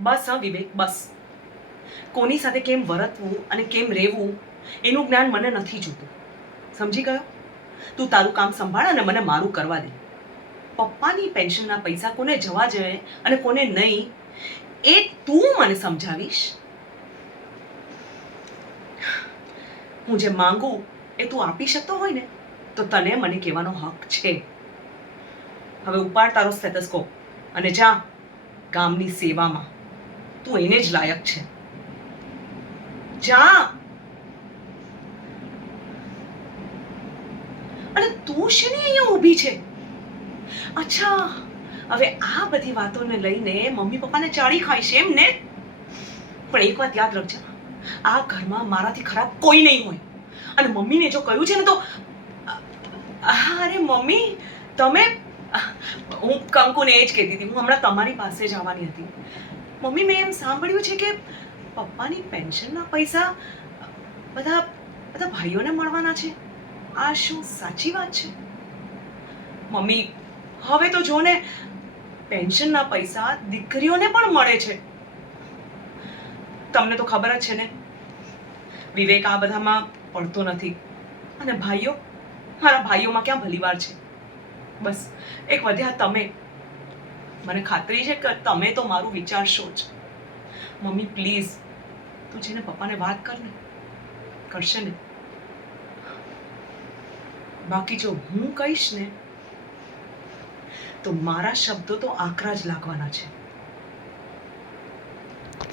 બસ હા વિવેક, બસ. કોની સાથે કેમ વર્તવું અને કેમ રહેવું એનું જ્ઞાન મને નથી જોતું. સમજી ગયો? તું તારું કામ સંભાળ અને મને મારું કરવા દે. પપ્પાની પેન્શનના પૈસા કોને જવા જોઈએ અને કોને નહીં એ તું મને સમજાવીશ. હું જે માંગુ એ તું આપી શકતો હોય ને તો તને મને કહેવાનો હક છે. હવે ઉપાડ તારો સ્ટેથોસ્કોપ અને જા ગામની સેવામાં. તું એને જ લાયક છે. જા. અને તું શેની અહીંયા ઊભી છે? અચ્છા, હવે આ બધી વાતોને લઈને મમ્મી પપ્પાને ચાળી ખાઈશ એમ ને? પણ એક વાત યાદ રાખજે, આ ઘરમાં મારાથી ખરાબ કોઈ નહીં હોય. અને મમ્મીને જો કહ્યું છે ને તો અરે મમ્મી, તમે હું કંકુને એ જ કહેતી હતી, હું હમણાં તમારી પાસે જ આવવાની હતી. મમ્મી, મેં એમ સાંભળ્યું છે કે પપ્પાની પેન્શનના પૈસા બધા બધા ભાઈઓને મળવાના છે. આ શું સાચી વાત છે? મમ્મી, હવે તો જો ને, પેન્શનના પૈસા દીકરીઓને પણ મળે છે. તમને તો ખબર જ છે ને, વિવેક આ બધામાં પડતો નથી. અને ભાઈઓ, મારા ભાઈઓમાં ક્યાં ભલીવાર છે. બસ એક વધ્યા તમે. મને ખાતરી છે કે તમે તો મારું વિચારશો જ. મમ્મી પ્લીઝ, તું જેને પપ્પાને વાત કર ને, કરશે ને. બાકી જો હું કહીશ ને તો મારા શબ્દો તો આકરા જ લાગવાના છે.